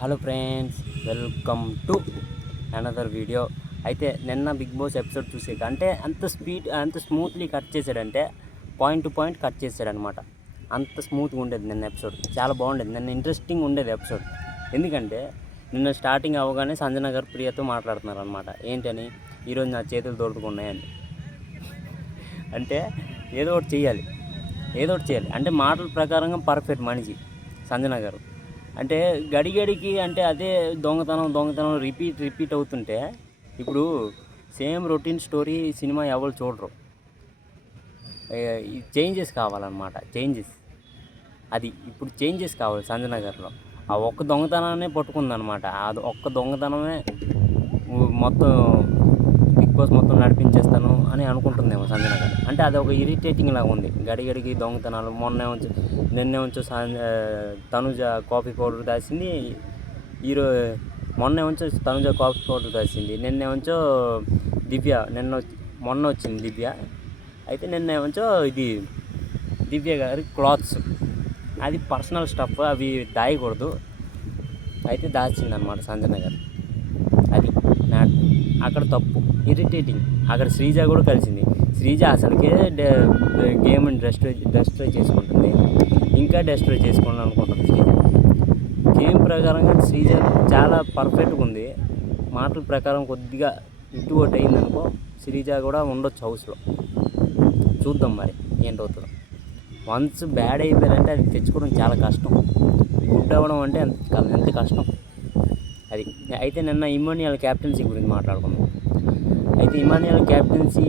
Hello friends, welcome to another video. అయితే నిన్న big boss episode చూసాక అంటే అంత స్మూత్లీ కట్ చేశాడంటే పాయింట్ టు పాయింట్ కట్ చేశాడనమాట. అంత స్మూత్గా ఉండేది నిన్న ఎపిసోడ్, చాలా బాగుండేది. నిన్న ఇంట్రెస్టింగ్ ఉండేది ఎపిసోడ్. ఎందుకంటే నిన్న స్టార్టింగ్ అవ్వగానే సంజన గారు ప్రియతో మాట్లాడుతున్నారు అనమాట. ఏంటని, ఈరోజు నా చేతులు దొరుకుతున్నాయని. అంటే ఏదో ఒకటి చేయాలి అంటే మాటల ప్రకారంగా పర్ఫెక్ట్ మనిషి సంజన గారు. అంటే గడిగడికి అంటే అదే దొంగతనం రిపీట్ అవుతుంటే ఇప్పుడు సేమ్ రొటీన్ స్టోరీ సినిమా ఎవరు చూడరు. చేంజెస్ కావాలన్నమాట. అది ఇప్పుడు చేంజెస్ కావాలి సంజన గారిలో. ఆ ఒక్క దొంగతనాన్నే పట్టుకుందనమాట. అది ఒక్క దొంగతనమే మొత్తం బిగ్ బాస్ మొత్తం నడిపించేస్తాను అని అనుకుంటుందేమో సంజన గారు. అంటే అది ఒక ఇరిటేటింగ్ లాగా ఉంది. గడిగడికి దొంగతనాలు. నిన్నే ఉంచు తనుజ కాఫీ పౌడర్ దాచింది. మొన్నే ఉంచో తనుజ కాఫీ పౌడర్ దాచింది. నిన్నే ఉంచో దివ్య మొన్న వచ్చింది దివ్య. అయితే నిన్నే ఉంచో ఇది దివ్య గారి క్లాత్స్, అది పర్సనల్ స్టఫ్, అవి దాయకూడదు. అయితే దాచిందనమాట సంజన గారు. అది అక్కడ తప్పు, ఇరిటేటింగ్. అక్కడ శ్రీజ కూడా కలిసింది. శ్రీజ అసలుకే గేమ్ని డెస్ట్రాయ్ చేసుకుంటుంది, ఇంకా డెస్ట్రాయ్ చేసుకోండి అనుకుంటుంది శ్రీజ. గేమ్ ప్రకారంగా శ్రీజ చాలా పర్ఫెక్ట్గా ఉంది. మాటల ప్రకారం కొద్దిగా ఇటు ఒకటి అయిందనుకో, శ్రీజ కూడా ఉండొచ్చు హౌస్లో. చూద్దాం మరి ఏంటవుతుందో. వన్స్ బ్యాడ్ అయిపోయారంటే అది తెచ్చుకోవడం చాలా కష్టం. గుడ్ అవ్వడం అంటే ఎంత కష్టం అది. అయితే నిన్న ఇమాన్యుయల్ క్యాప్టెన్సీ గురించి మాట్లాడుకున్నాం. అయితే ఇమాన్యుయల్ క్యాప్టెన్సీ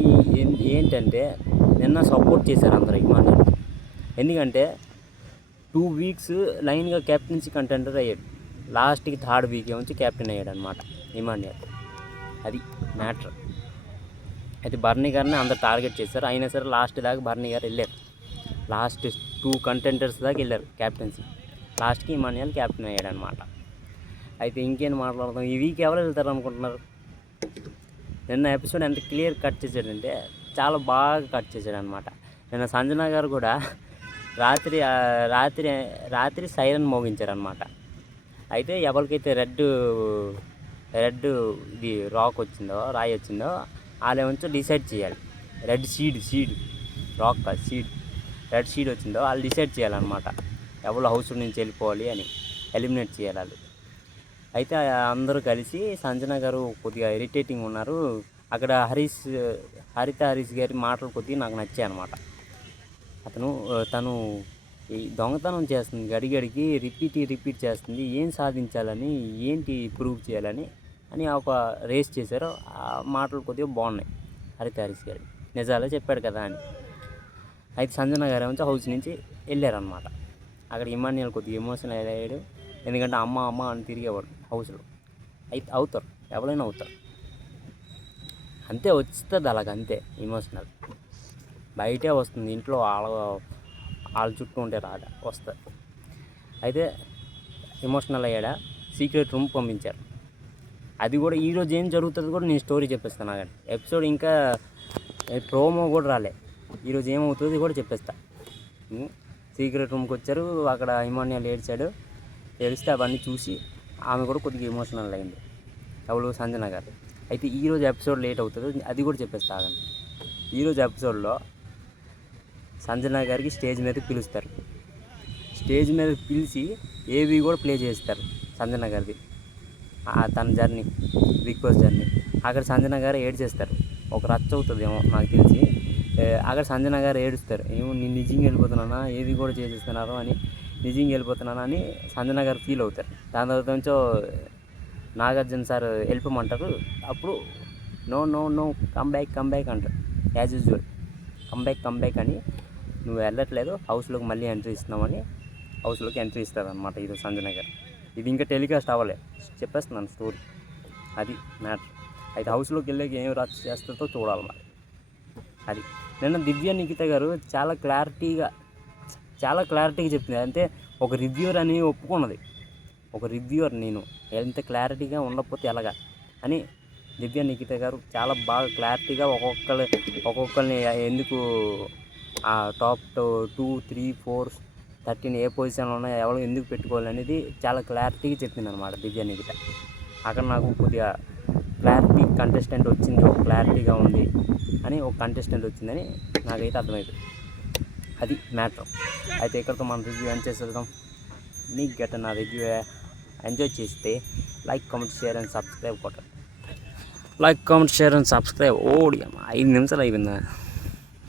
ఏంటంటే నిన్న సపోర్ట్ చేశారు అందరూ ఇమాన్యుయల్కి. ఎందుకంటే 2 weeks లైన్గా క్యాప్టెన్సీ కంటెండర్ అయ్యాడు. లాస్ట్కి 3rd week నుంచి క్యాప్టెన్ అయ్యాడు అనమాట ఇమాన్యుయల్. అది మ్యాటర్. అయితే బర్నీ గారిని అందరు టార్గెట్ చేశారు. అయినా సరే లాస్ట్ దాకా బర్నీ గారు వెళ్ళారు. లాస్ట్ 2 contenders దాకా వెళ్ళారు క్యాప్టెన్సీ. లాస్ట్కి ఇమాన్యుయల్ క్యాప్టెన్ అయ్యాడు అనమాట. అయితే ఇంకేం మాట్లాడదాం. ఈ వీక్ ఎవరు వెళ్తారు అనుకుంటున్నారు? నిన్న ఎపిసోడ్ ఎంత క్లియర్ కట్ చేశాడంటే చాలా బాగా కట్ చేశాడు అనమాట. నిన్న సంజన గారు కూడా రాత్రి సైరన్ మోగించారనమాట. అయితే ఎవరికైతే రెడ్ ఇది రాయి వచ్చిందో వాళ్ళేమో డిసైడ్ చేయాలి. రెడ్ సీడ్ వచ్చిందో వాళ్ళు డిసైడ్ చేయాలన్నమాట. ఎవరు హౌస్ నుంచి వెళ్ళిపోవాలి అని ఎలిమినేట్ చేయాలి వాళ్ళు. అయితే అందరూ కలిసి సంజన గారు కొద్దిగా ఇరిటేటింగ్ ఉన్నారు. అక్కడ హరీష్ గారి మాటలు కొద్దిగా నాకు నచ్చాయి అనమాట. తను ఈ దొంగతనం చేస్తుంది, గడిగడికి రిపీట్ చేస్తుంది. ఏం సాధించాలని, ఏంటి ప్రూవ్ చేయాలని ఒక రేస్ చేశారు. ఆ మాటలు కొద్దిగా బాగున్నాయి హరీష్ గారు. నిజాలే చెప్పాడు కదా అని. అయితే సంజన గారు ఏమో హౌస్ నుంచి వెళ్ళారనమాట. అక్కడ ఇమాన్యుయల్ కొద్దిగా ఎమోషనల్ అయ్యాడు. ఎందుకంటే అమ్మ అని తిరిగేవాడు హౌస్లో. అయితే అవుతారు, ఎవరైనా అవుతారు. అంతే వస్తుంది, అలాగంతే ఎమోషనల్. బయటే వస్తుంది, ఇంట్లో వాళ్ళ చుట్టూ ఉంటే వస్తుంది. అయితే ఎమోషనల్ అయ్యాడా, సీక్రెట్ రూమ్ పంపించారు. అది కూడా ఈరోజు ఏం జరుగుతుంది కూడా నేను స్టోరీ చెప్పేస్తాను. కానీ ఎపిసోడ్ ఇంకా ప్రోమో కూడా రాలే. ఈరోజు ఏమవుతుంది కూడా చెప్పేస్తా. సీక్రెట్ రూమ్కి వచ్చారు. అక్కడ ఇమాన్యుయల్ ఏడిస్తే అవన్నీ చూసి ఆమె కూడా కొద్దిగా ఎమోషనల్ అయింది. ఎవరు? సంజన గారు. అయితే ఈరోజు ఎపిసోడ్ లేట్ అవుతుంది, అది కూడా చెప్పేస్తా. కానీ ఈరోజు ఎపిసోడ్లో సంజన గారికి స్టేజ్ మీద పిలుస్తారు. స్టేజ్ మీద పిలిచి ఏవి కూడా ప్లే చేస్తారు సంజన గారిది, తన జర్నీ, బిగ్ బాస్ జర్నీ. అక్కడ సంజన గారు ఏడ్చేస్తారు. ఒక రచ్చ అవుతుందేమో నాకు తెలిసి. అక్కడ సంజన గారు ఏడుస్తారు. ఏమో నేను నిజంగా వెళ్ళిపోతున్నానా, ఏవి కూడా చేసేస్తున్నారు అని, నిజంగా వెళ్ళిపోతున్నానా అని సంజన గారు ఫీల్ అవుతారు. దాని తర్వాత నుంచో నాగార్జున సార్ వెళ్ళిపోమంటారు. అప్పుడు నో కమ్ బ్యాక్ అంటారు. యాజ్ యూజువల్ కమ్ బ్యాక్ అని, నువ్వు వెళ్ళట్లేదు, హౌస్లోకి మళ్ళీ ఎంట్రీ ఇస్తున్నామని హౌస్లోకి ఎంట్రీ ఇస్తారనమాట ఈరోజు సంజన గారు. ఇది ఇంకా టెలికాస్ట్ అవ్వలే, చెప్పేస్తున్నాను స్టోరీ. అది మ్యాటర్. అయితే హౌస్లోకి వెళ్ళాక ఏం రచ్చ చేస్తుందో చూడాలి మరి. అది నిన్న దివ్య నిఖిత గారు చాలా క్లారిటీగా చెప్తుంది. అంటే ఒక రివ్యూవర్ అని ఒప్పుకున్నది. ఒక రివ్యూవర్ నేను ఎంత క్లారిటీగా ఉండకపోతే ఎలాగా అని దివ్య నిఖిత గారు చాలా బాగా క్లారిటీగా ఒక్కొక్కరిని ఎందుకు ఆ టాప్ 2, 3, 4 13 ఏ పొజిషన్లో ఉన్నాయో ఎవరు ఎందుకు పెట్టుకోవాలి అనేది చాలా క్లారిటీగా చెప్పింది అనమాట దివ్య నిఖిత. అక్కడ నాకు కొద్దిగా కంటెస్టెంట్ వచ్చింది, ఒక క్లారిటీగా ఉంది అని, ఒక కంటెస్టెంట్ వచ్చిందని నాకైతే అర్థమైపోయింది. అది మ్యాటర్. అయితే ఇక్కడితో మన రివ్యూ ఎండ్ చేసేద్దాం. మీకు గట్ట నా రివ్యూ ఎంజాయ్ చేస్తే like, comment, share and subscribe కొట్టండి. Like, comment, share and subscribe. 5 నిమిషాలు అయిపోయిందా?